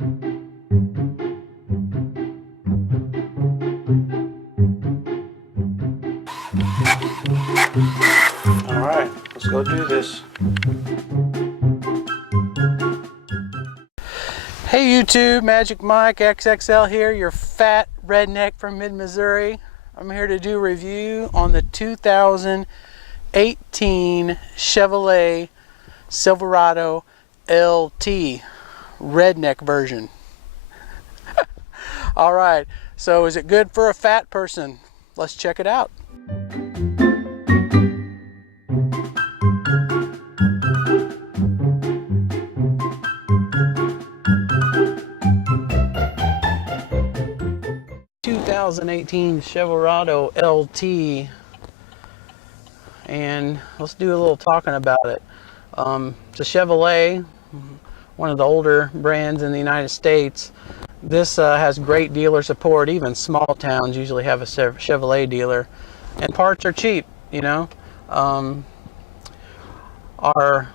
Alright, let's go do this. Hey YouTube, Magic Mike XXL here, your fat redneck from mid-Missouri. I'm here to do a review on the 2018 Chevrolet Silverado LT redneck version. Alright, so is it good for a fat person? Let's check it out. 2018 Silverado LT, and let's do a little talking about it. It's a Chevrolet, one of the older brands in the United States. This has great dealer support. Even small towns usually have a Chevrolet dealer, and parts are cheap, you know. Our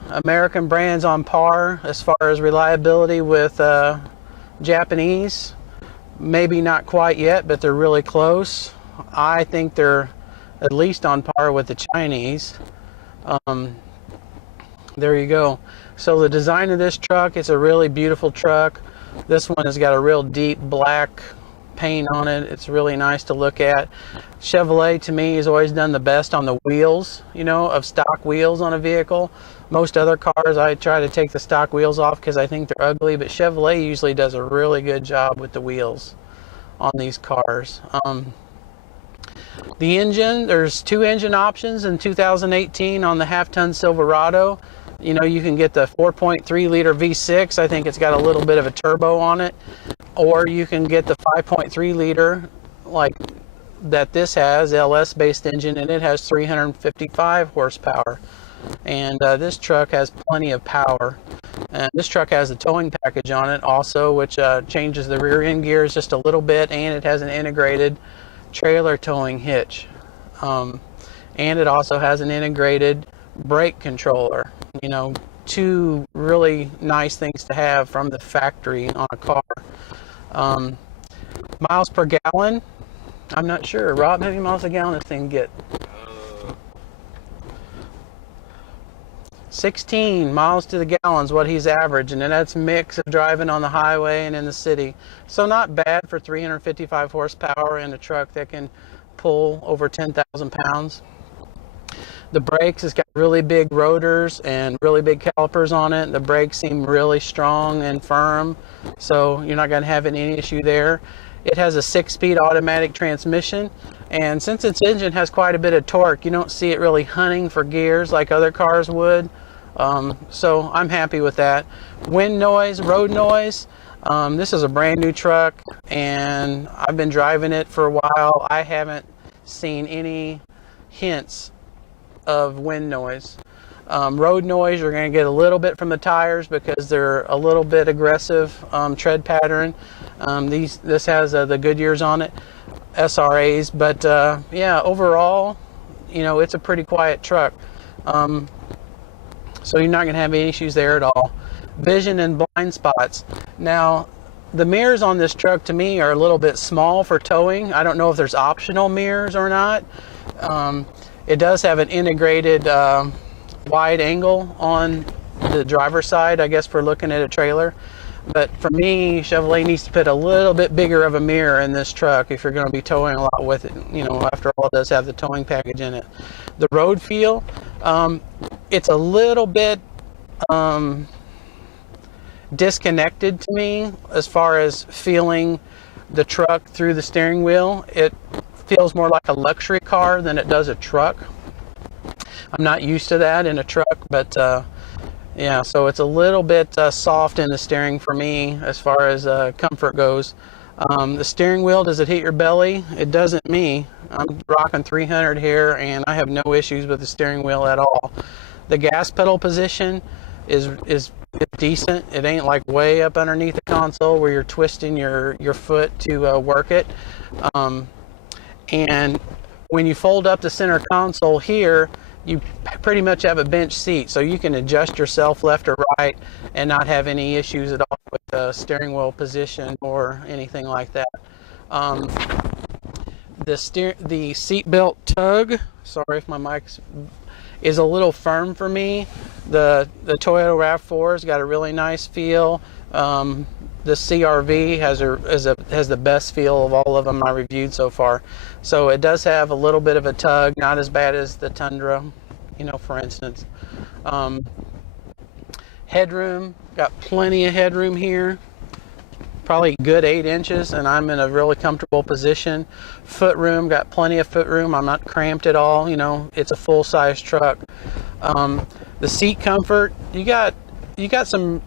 American brands on par as far as reliability with Japanese. Maybe not quite yet, but they're really close. I think they're at least on par with the Chinese. There you go. So the design of this truck, it's a really beautiful truck. This one has got a real deep black paint on it. It's really nice to look at. Chevrolet to me has always done the best on the wheels, you know, of stock wheels on a vehicle. Most other cars I try to take the stock wheels off because I think they're ugly, but Chevrolet usually does a really good job with the wheels on these cars. The engine, there's two engine options in 2018 on the half-ton Silverado. You know, you can get the 4.3 liter V6. I think it's got a little bit of a turbo on it. Or you can get the 5.3 liter like that this has, LS based engine, and it has 355 horsepower. And this truck has plenty of power. And this truck has a towing package on it also, which changes the rear end gears just a little bit, and it has an integrated trailer towing hitch. And it also has an integrated brake controller. You know, two really nice things to have from the factory on a car. Miles per gallon, I'm not sure. Rob, how many miles a gallon this thing get? 16 miles to the gallon is what he's averaging, and that's a mix of driving on the highway and in the city. So not bad for 355 horsepower in a truck that can pull over 10,000 pounds. The brakes, it's got really big rotors and really big calipers on it. The brakes seem really strong and firm, so you're not going to have any issue there. It has a 6-speed automatic transmission, and since its engine has quite a bit of torque, you don't see it really hunting for gears like other cars would. So I'm happy with that. Wind noise, road noise, this is a brand new truck, and I've been driving it for a while. I haven't seen any hints of wind noise. Road noise, you're going to get a little bit from the tires because they're a little bit aggressive tread pattern. This has the Goodyears on it, SRAs, but yeah, overall, you know, it's a pretty quiet truck. So you're not going to have any issues there at all. Vision and blind spots. Now, the mirrors on this truck to me are a little bit small for towing. I don't know if there's optional mirrors or not. It does have an integrated wide angle on the driver's side, I guess, for looking at a trailer. But for me, Chevrolet needs to put a little bit bigger of a mirror in this truck if you're going to be towing a lot with it. You know, after all, it does have the towing package in it. The road feel, it's a little bit disconnected to me as far as feeling the truck through the steering wheel. It feels more like a luxury car than it does a truck. I'm not used to that in a truck, but yeah, so it's a little bit soft in the steering for me as far as comfort goes. The steering wheel, does it hit your belly? It doesn't me. I'm rocking 300 here, and I have no issues with the steering wheel at all. The gas pedal position is decent. It ain't like way up underneath the console where you're twisting your foot to work it. And when you fold up the center console here, you pretty much have a bench seat, so you can adjust yourself left or right and not have any issues at all with steering wheel position or anything like that. The seat belt tug, sorry if my mic's, is a little firm for me. The Toyota RAV4's got a really nice feel. The CRV has the best feel of all of them I reviewed so far. So it does have a little bit of a tug, not as bad as the Tundra, you know, for instance. Headroom, got plenty of headroom here. Probably good 8 inches, and I'm in a really comfortable position. Footroom, got plenty of footroom. I'm not cramped at all. You know, it's a full-size truck. The seat comfort, you got some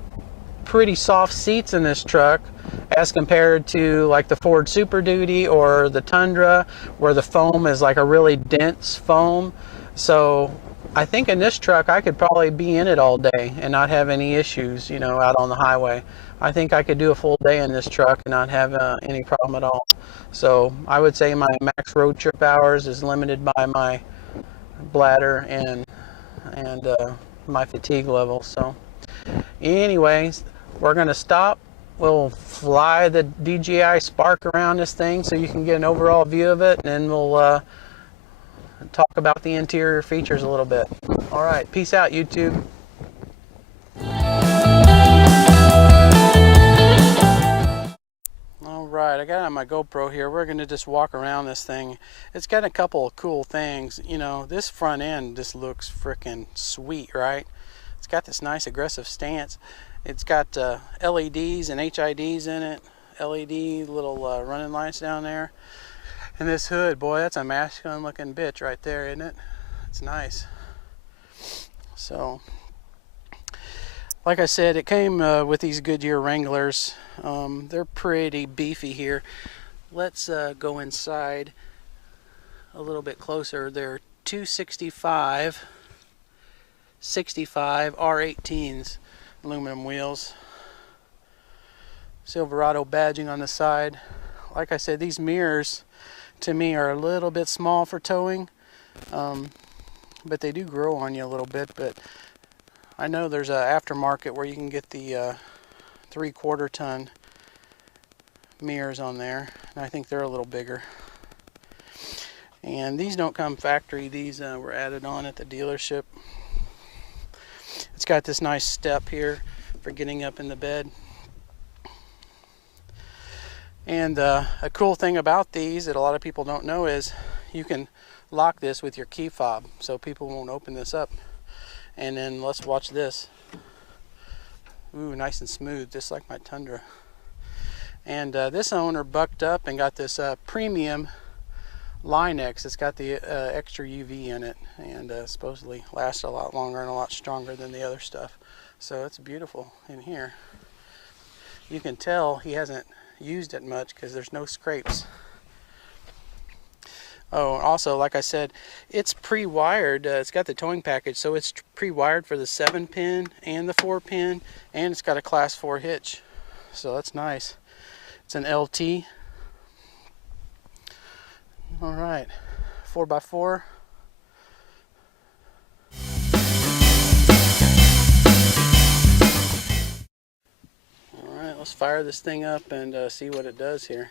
pretty soft seats in this truck as compared to like the Ford Super Duty or the Tundra, where the foam is like a really dense foam. So I think in this truck I could probably be in it all day and not have any issues, you know, out on the highway. I think I could do a full day in this truck and not have any problem at all. So I would say my max road trip hours is limited by my bladder and my fatigue level. So anyways, we're gonna stop. We'll fly the DJI Spark around this thing so you can get an overall view of it, and then we'll talk about the interior features a little bit. All right, peace out, YouTube. All right, I got on my GoPro here. We're gonna just walk around this thing. It's got a couple of cool things. You know, this front end just looks freaking sweet, right? It's got this nice aggressive stance. It's got LEDs and HIDs in it. LED little running lights down there. And this hood, boy, that's a masculine looking bitch right there, isn't it? It's nice. So, like I said, it came with these Goodyear Wranglers. They're pretty beefy here. Let's go inside a little bit closer. They're 265, 65 R18s, aluminum wheels. Silverado badging on the side. Like I said, these mirrors to me are a little bit small for towing, but they do grow on you a little bit. But I know there's an aftermarket where you can get the 3/4 ton mirrors on there, and I think they're a little bigger. And these don't come factory. These were added on at the dealership. It's got this nice step here for getting up in the bed. And a cool thing about these that a lot of people don't know is you can lock this with your key fob, so people won't open this up. And then let's watch this. Ooh, nice and smooth, just like my Tundra. And this owner bucked up and got this premium Line-X. It's got the extra UV in it, and supposedly lasts a lot longer and a lot stronger than the other stuff. So it's beautiful in here. You can tell he hasn't used it much because there's no scrapes. Oh, also, like I said, it's pre-wired. It's got the towing package, so it's pre-wired for the 7-pin and the 4-pin, and it's got a class 4 hitch, so that's nice. It's an LT. All right, 4x4. All right, let's fire this thing up and see what it does here.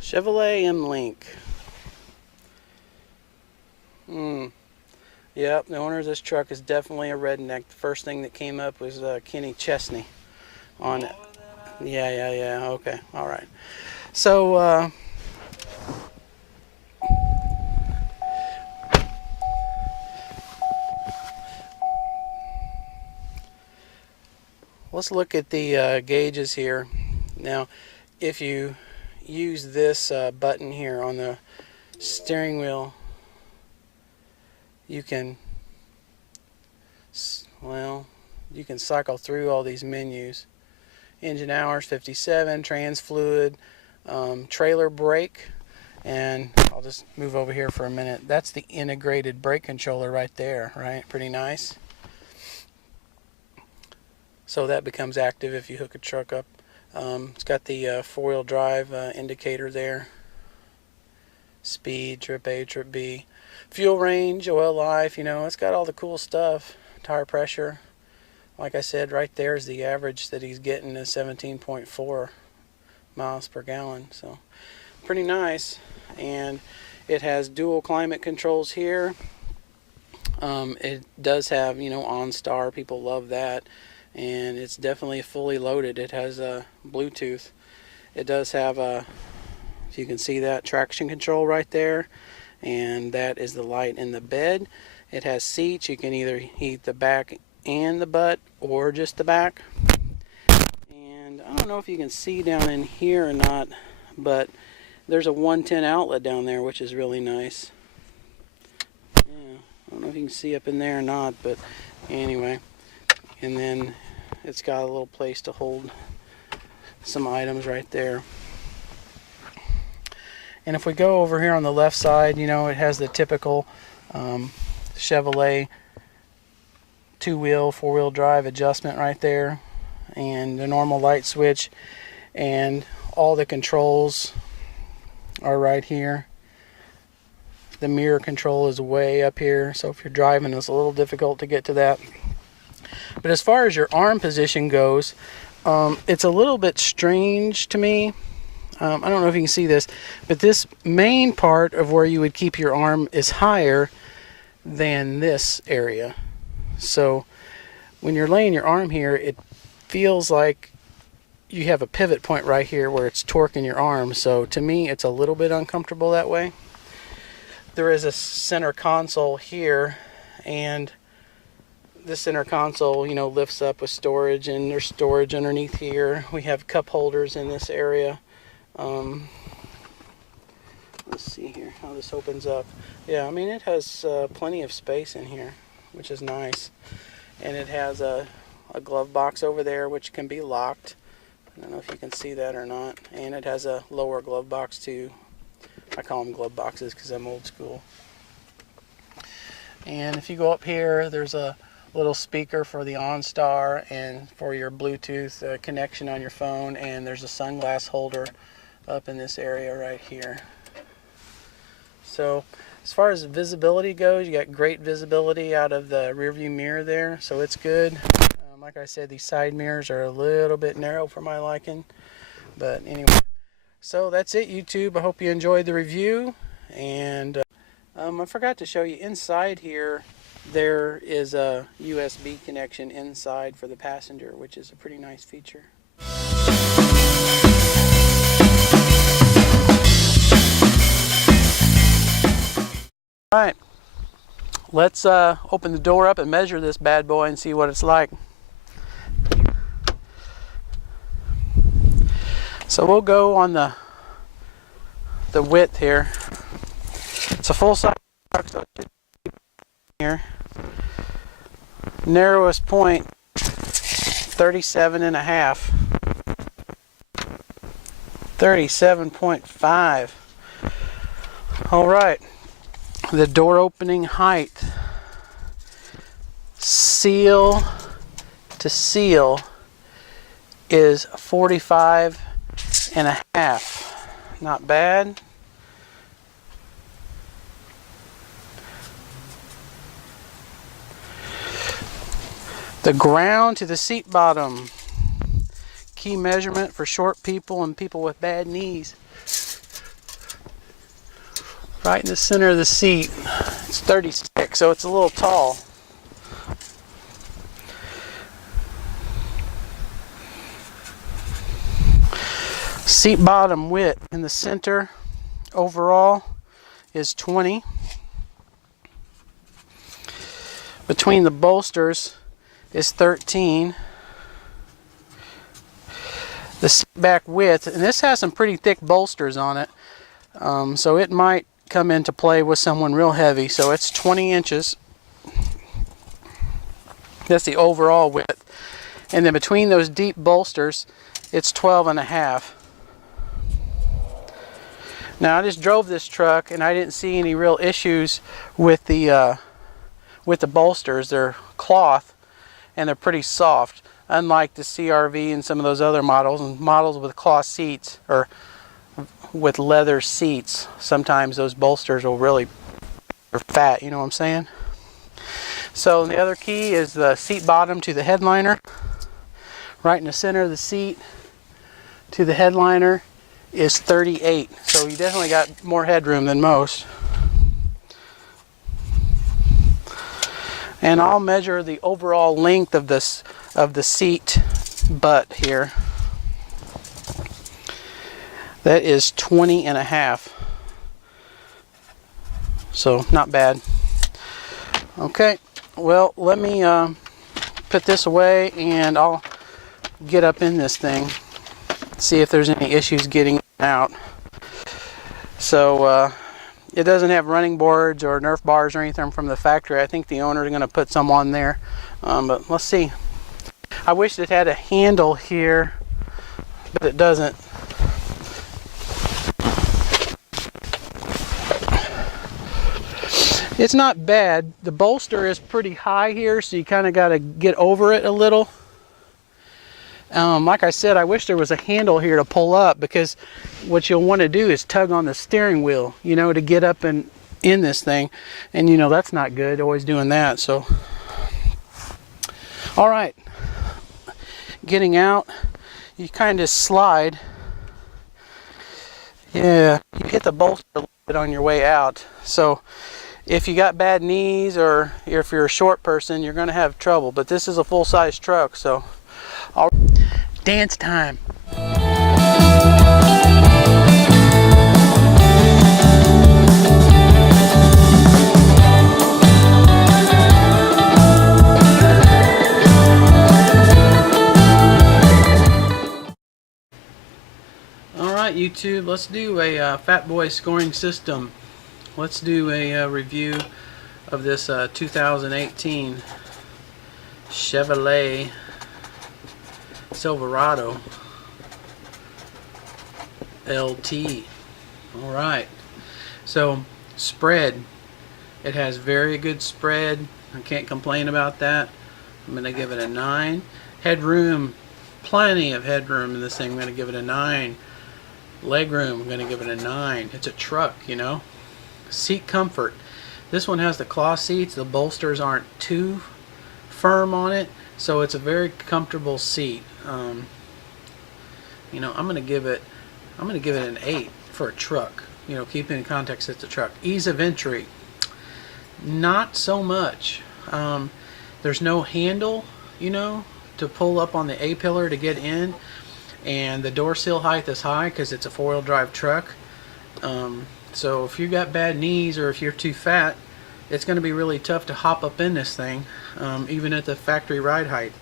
Chevrolet M-Link. Yep, the owner of this truck is definitely a redneck. The first thing that came up was Kenny Chesney on it. Yeah, okay, all right. So, let's look at the gauges here. Now, if you use this button here on the steering wheel, you can, well, you can cycle through all these menus. Engine hours, 57, trans fluid, trailer brake, and I'll just move over here for a minute. That's the integrated brake controller right there, right? Pretty nice. So that becomes active if you hook a truck up. It's got the 4-wheel drive indicator there. speed, trip A, trip B, fuel range, oil life, you know, it's got all the cool stuff. Tire pressure, like I said, right there is the average that he's getting is 17.4 miles per gallon, so pretty nice. And it has dual climate controls here. It does have, you know, OnStar, people love that, and it's definitely fully loaded. It has a Bluetooth. It does have a, if you can see that, traction control right there, and that is the light in the bed. It has seats. You can either heat the back and the butt or just the back. And I don't know if you can see down in here or not, but there's a 110 outlet down there, which is really nice. Yeah, I don't know if you can see up in there or not, but anyway. And then it's got a little place to hold some items right there. And if we go over here on the left side, you know, it has the typical Chevrolet two-wheel, four-wheel drive adjustment right there, and the normal light switch, and all the controls are right here. The mirror control is way up here, so if you're driving, it's a little difficult to get to that. But as far as your arm position goes, it's a little bit strange to me. I don't know if you can see this, but this main part of where you would keep your arm is higher than this area. So when you're laying your arm here, it feels like you have a pivot point right here where it's torquing your arm. So to me, it's a little bit uncomfortable that way. There is a center console here, and this center console, you know, lifts up with storage, and there's storage underneath here. We have cup holders in this area. Let's see here how this opens up. Yeah, I mean, it has plenty of space in here, which is nice. And it has a glove box over there, which can be locked. I don't know if you can see that or not. And it has a lower glove box too. I call them glove boxes because I'm old school. And if you go up here, there's a little speaker for the OnStar and for your Bluetooth connection on your phone. And there's a sunglass holder up in this area right here. So as far as visibility goes, you got great visibility out of the rear view mirror there, so it's good. Like I said, these side mirrors are a little bit narrow for my liking, but anyway. So that's it, YouTube. I hope you enjoyed the review, and I forgot to show you inside here. There is a USB connection inside for the passenger, which is a pretty nice feature. Alright, let's open the door up and measure this bad boy and see what it's like. So we'll go on the width here. It's a full-size truck, so it should be here. Narrowest point, 37.5. 37.5. Alright. The door opening height, seal to seal, is 45.5. Not bad. The ground to the seat bottom, key measurement for short people and people with bad knees. Right in the center of the seat. It's 36, so it's a little tall. Seat bottom width in the center overall is 20. Between the bolsters is 13. The seat back width, and this has some pretty thick bolsters on it, so it might come into play with someone real heavy. So it's 20 inches. That's the overall width. And then between those deep bolsters, it's 12.5. Now I just drove this truck and I didn't see any real issues with the bolsters. They're cloth and they're pretty soft, unlike the CRV and some of those other models, and models with cloth seats, or with leather seats, sometimes those bolsters will really are fat, you know what I'm saying? So the other key is the seat bottom to the headliner. Right in the center of the seat to the headliner is 38. So you definitely got more headroom than most. And I'll measure the overall length of this the seat butt here. That is 20 and a half. So not bad. Okay, well, let me put this away and I'll get up in this thing, see if there's any issues getting out. So it doesn't have running boards or Nerf bars or anything from the factory. I think the owner is going to put some on there, but let's see. I wish it had a handle here, but it doesn't. It's not bad. The bolster is pretty high here, so you kind of got to get over it a little. Like I said, I wish there was a handle here to pull up, because what you'll want to do is tug on the steering wheel, you know, to get up and in this thing. And you know, that's not good, always doing that. So, all right, getting out, you kind of slide. Yeah, you hit the bolster a little bit on your way out. So if you got bad knees or if you're a short person, you're going to have trouble. But this is a full-size truck, so dance time. All right, YouTube, let's do a Fat Boy scoring system. Let's do a review of this 2018 Chevrolet Silverado LT. All right, so spread, it has very good spread. I can't complain about that. I'm gonna give it a 9. Headroom, plenty of headroom in this thing. I'm gonna give it a 9. Legroom, I'm gonna give it a 9. It's a truck, you know. Seat comfort, this one has the cloth seats. The bolsters aren't too firm on it, so it's a very comfortable seat. You know, I'm gonna give it an 8 for a truck. You know, keeping in context it's a truck. Ease of entry, not so much. There's no handle, you know, to pull up on the A-pillar to get in, and the door sill height is high because it's a 4-wheel drive truck. So if you got bad knees or if you're too fat, it's going to be really tough to hop up in this thing, even at the factory ride height.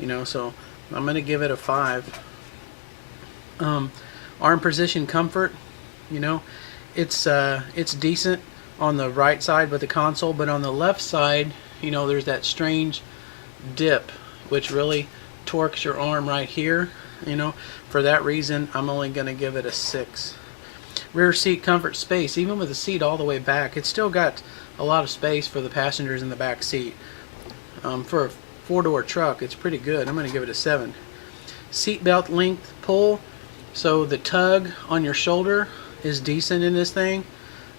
You know, so I'm going to give it a 5. Arm position comfort, you know, it's decent on the right side with the console, but on the left side, you know, there's that strange dip which really torques your arm right here. You know, for that reason, I'm only going to give it a 6. Rear seat comfort space, even with the seat all the way back, it's still got a lot of space for the passengers in the back seat. For a 4-door truck, it's pretty good. I'm going to give it a 7. Seat belt length pull, so the tug on your shoulder is decent in this thing.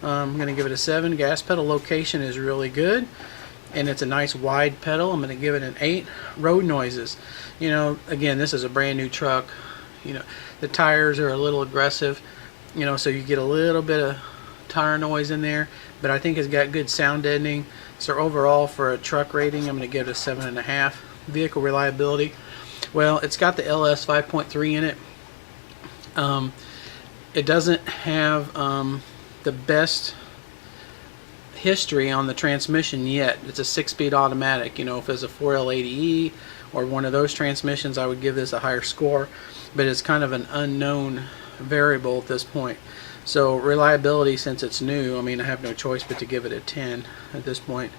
I'm going to give it a 7. Gas pedal location is really good, and it's a nice wide pedal. I'm going to give it an 8. Road noises, you know, again, this is a brand new truck. You know, the tires are a little aggressive, you know, so you get a little bit of tire noise in there, but I think it's got good sound deadening. So overall, for a truck rating, I'm going to give it a 7.5. Vehicle reliability, well, it's got the LS 5.3 in it. It doesn't have the best history on the transmission yet. It's a 6-speed automatic. You know, if it's a 4L80E or one of those transmissions, I would give this a higher score, but it's kind of an unknown variable at this point. So reliability, since it's new, I mean, I have no choice but to give it a 10 at this point.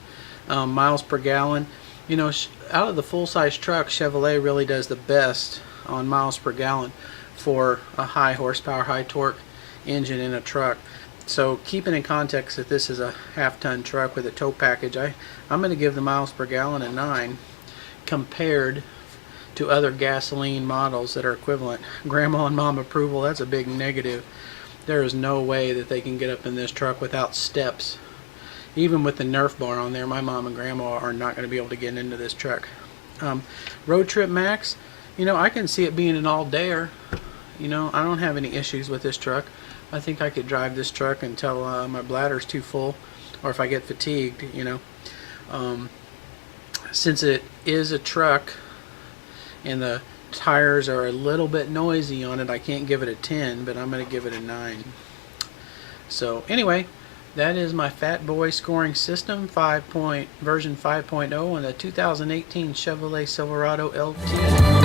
Miles per gallon, you know, out of the full-size trucks, Chevrolet really does the best on miles per gallon for a high horsepower, high torque engine in a truck. So keeping in context that this is a half-ton truck with a tow package, I'm going to give the miles per gallon a 9 compared to other gasoline models that are equivalent. Grandma and mom approval, that's a big negative. There is no way that they can get up in this truck without steps. Even with the Nerf bar on there, my mom and grandma are not going to be able to get into this truck. Road Trip Max, you know, I can see it being an all-dayer. You know, I don't have any issues with this truck. I think I could drive this truck until my bladder's too full, or if I get fatigued, you know. Since it is a truck and the tires are a little bit noisy on it, I can't give it a 10, but I'm going to give it a 9. So anyway, that is my Fat Boy scoring system, version 5.0 on the 2018 Chevrolet Silverado LT.